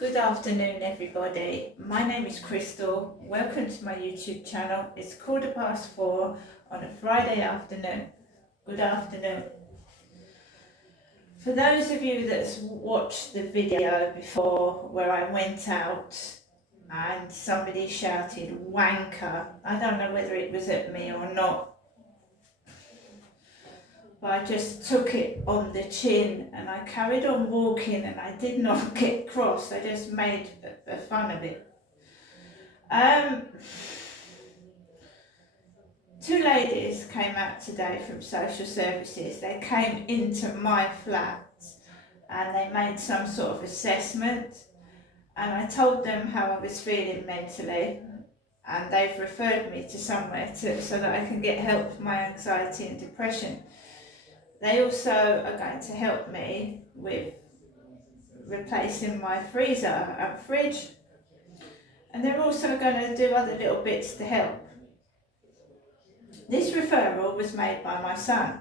Good afternoon, everybody. My name is Crystal. Welcome to my YouTube channel. It's 4:15 on a Friday afternoon. Good afternoon. For those of you that's watched the video before where I went out and somebody shouted wanker, I don't know whether it was at me or not, but I just took it on the chin and I carried on walking and I did not get cross. I just made a fun of it. Two ladies came out today from social services. They came into my flat and they made some sort of assessment, and I told them how I was feeling mentally, and they've referred me to somewhere so that I can get help for my anxiety and depression. They also are going to help me with replacing my freezer and fridge, and they're also going to do other little bits to help. This referral was made by my son,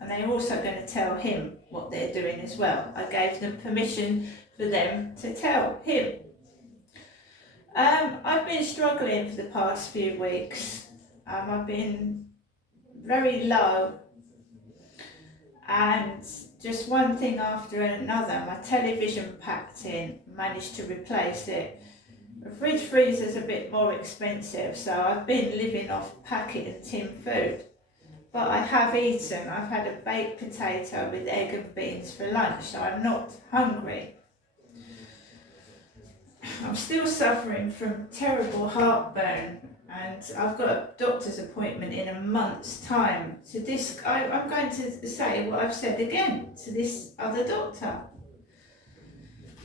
and they're also going to tell him what they're doing as well. I gave them permission for them to tell him. I've been struggling for the past few weeks. I've been very low, and just one thing after another. My television packed in, managed to replace it. The fridge freezer's a bit more expensive, so I've been living off packet and tin food. But I have eaten. I've had a baked potato with egg and beans for lunch, so I'm not hungry. I'm still suffering from terrible heartburn, and I've got a doctor's appointment in a month's time. So I'm going to say what I've said again to this other doctor.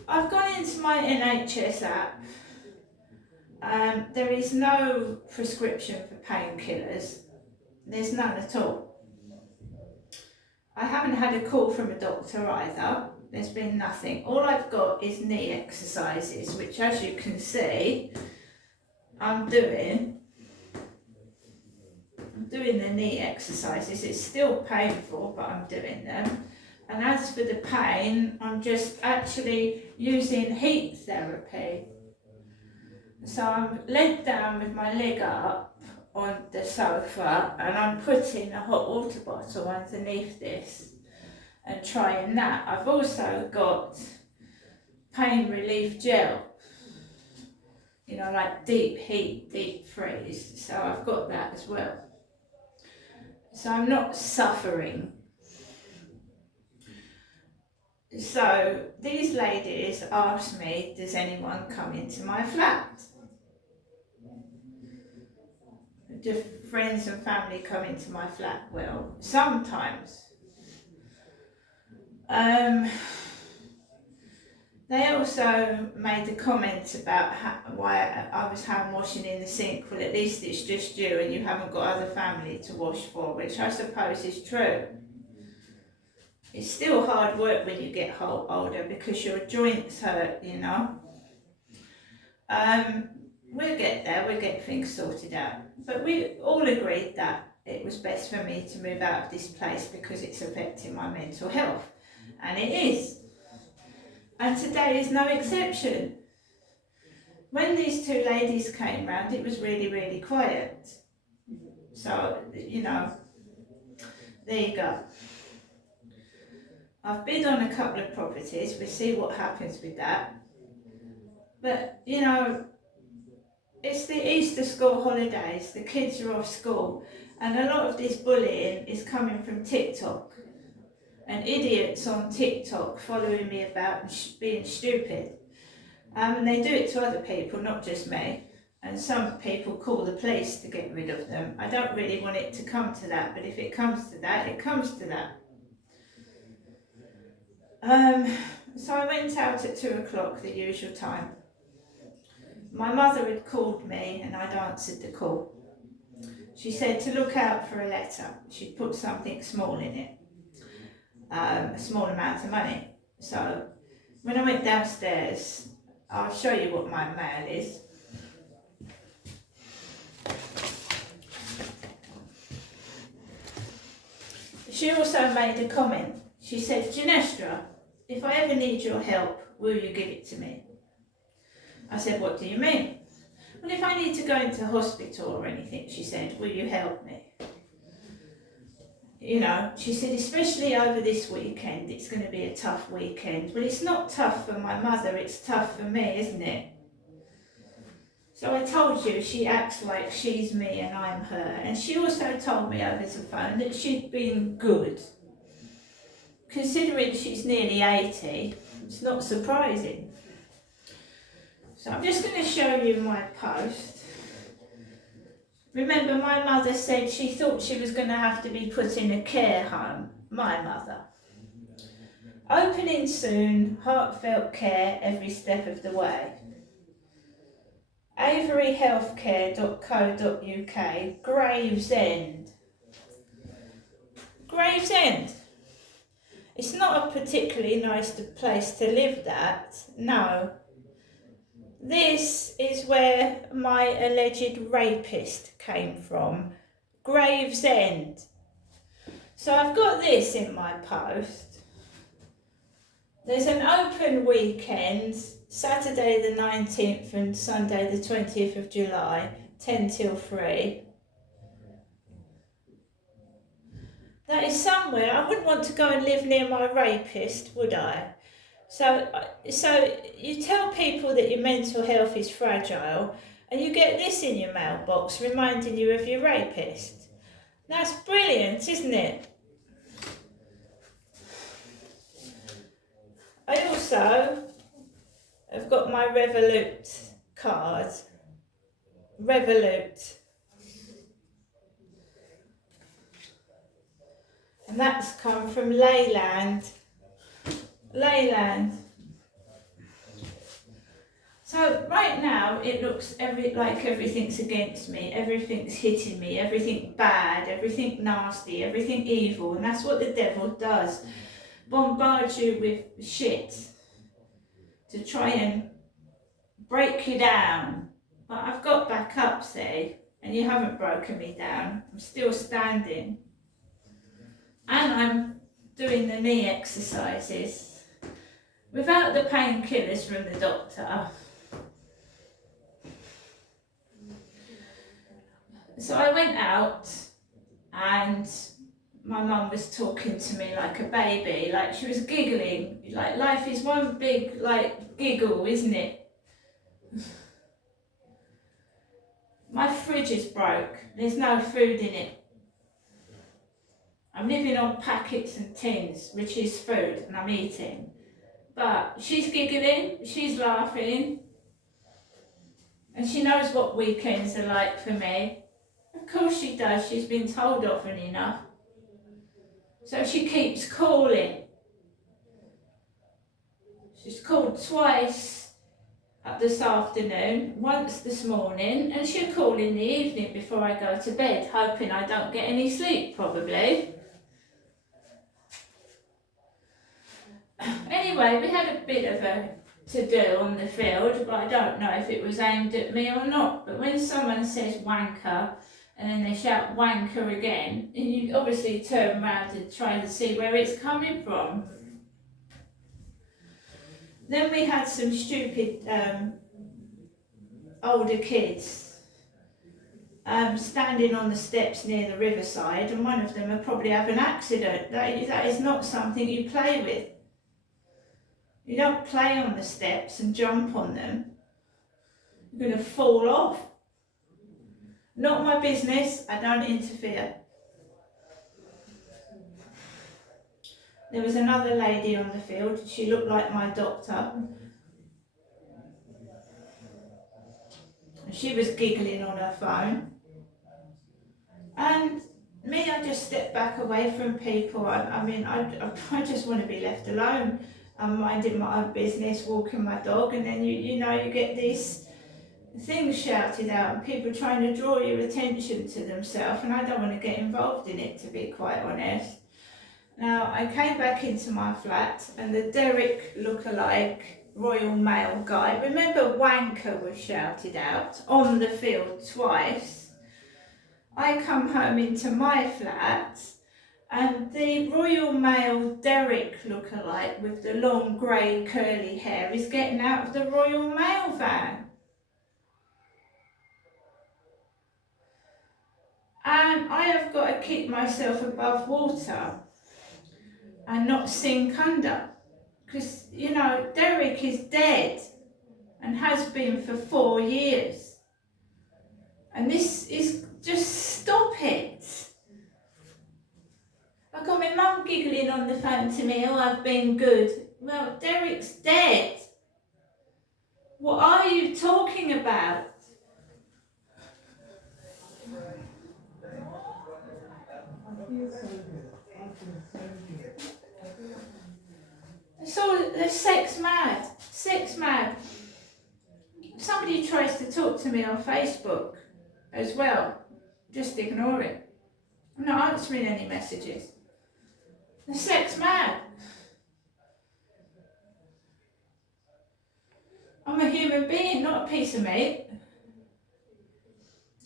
I've gone into my NHS app. There is no prescription for painkillers. There's none at all. I haven't had a call from a doctor either. There's been nothing. All I've got is knee exercises, which, as you can see, I'm doing. I'm doing the knee exercises. It's still painful, but I'm doing them. And as for the pain, I'm just actually using heat therapy. So I'm laid down with my leg up on the sofa, and I'm putting a hot water bottle underneath this and trying that. I've also got pain relief gel, like deep heat, deep freeze. So I've got that as well. So I'm not suffering. So these ladies asked me, does anyone come into my flat? Do friends and family come into my flat? Well, sometimes. They also made a comment about why I was hand washing in the sink. Well, at least it's just you and you haven't got other family to wash for, which I suppose is true. It's still hard work when you get older because your joints hurt, We'll get there, we'll get things sorted out. But we all agreed that it was best for me to move out of this place because it's affecting my mental health. And it is. And today is no exception. When these two ladies came round, it was really, really quiet. So, there you go. I've bid on a couple of properties. We'll see what happens with that. But, it's the Easter school holidays. The kids are off school. And a lot of this bullying is coming from TikTok. And idiots on TikTok following me about being stupid. And they do it to other people, not just me. And some people call the police to get rid of them. I don't really want it to come to that, but if it comes to that, it comes to that. So I went out at 2 o'clock, the usual time. My mother had called me and I'd answered the call. She said to look out for a letter. She'd put something small in it, a small amount of money. So when I went downstairs, I'll show you what my mail is. She also made a comment. She said, Ginestra, if I ever need your help, will you give it to me? I said, what do you mean? Well, if I need to go into hospital or anything, she said, will you help me? You know, she said, especially over this weekend, it's going to be a tough weekend. Well, it's not tough for my mother, it's tough for me, isn't it? So I told you she acts like she's me and I'm her. And she also told me over the phone that she'd been good. Considering she's nearly 80, it's not surprising. So I'm just going to show you my post. Remember, my mother said she thought she was going to have to be put in a care home. My mother. Opening soon, heartfelt care every step of the way. averyhealthcare.co.uk, Gravesend. Gravesend. It's not a particularly nice place to live, that, no. This is where my alleged rapist came from, Gravesend. So I've got this in my post. There's an open weekend, Saturday the 19th and Sunday the 20th of July, 10 till 3. That is somewhere. I wouldn't want to go and live near my rapist, would I? So you tell people that your mental health is fragile and you get this in your mailbox reminding you of your rapist. That's brilliant, isn't it? I also have got my Revolut card. Revolut. And that's come from Leyland. Leyland. So right now it looks like everything's against me, everything's hitting me, everything bad, everything nasty, everything evil, and that's what the devil does. Bombard you with shit to try and break you down. But I've got back up, see, and you haven't broken me down. I'm still standing. And I'm doing the knee exercises without the painkillers from the doctor. So I went out and my mum was talking to me like a baby, like she was giggling, like life is one big like giggle, isn't it? My fridge is broke, there's no food in it. I'm living on packets and tins, which is food, and I'm eating. But she's giggling, she's laughing, and she knows what weekends are like for me. Of course she does, she's been told often enough. So she keeps calling. She's called twice this afternoon, once this morning, and she'll call in the evening before I go to bed, hoping I don't get any sleep, probably. Anyway, we had a bit of a to-do on the field, but I don't know if it was aimed at me or not. But when someone says wanker, and then they shout wanker again, and you obviously turn around and try to see where it's coming from. Then we had some stupid older kids standing on the steps near the riverside, and one of them will probably have an accident. That is not something you play with. You don't play on the steps and jump on them. You're going to fall off. Not my business, I don't interfere. There was another lady on the field, she looked like my doctor. She was giggling on her phone. And me, I just step back away from people. I just want to be left alone. I'm minding my own business, walking my dog, and then you get these things shouted out and people trying to draw your attention to themselves, and I don't want to get involved in it, to be quite honest. Now, I came back into my flat and the Derek look-alike Royal Mail guy, remember wanker was shouted out on the field twice. I come home into my flat And the Royal Mail Derek lookalike with the long grey curly hair is getting out of the Royal Mail van. And I have got to keep myself above water and not sink under. Because, you know, Derek is dead and has been for 4 years. And this is just stop it. I got my mum giggling on the phone to me, oh, I've been good. Well, Derek's dead. What are you talking about? So they're sex mad. Sex mad. Somebody tries to talk to me on Facebook as well. Just ignore it. I'm not answering any messages. They're sex mad. I'm a human being, not a piece of meat.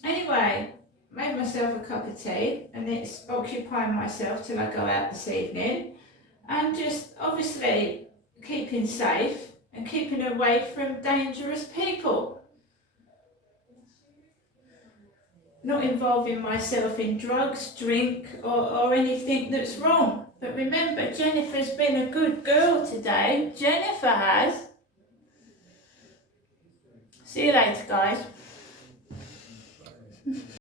Anyway, made myself a cup of tea and it's occupying myself till I go out this evening. And just obviously keeping safe and keeping away from dangerous people. Not involving myself in drugs, drink or anything that's wrong. But remember, Jennifer's been a good girl today. Jennifer has. See you later, guys.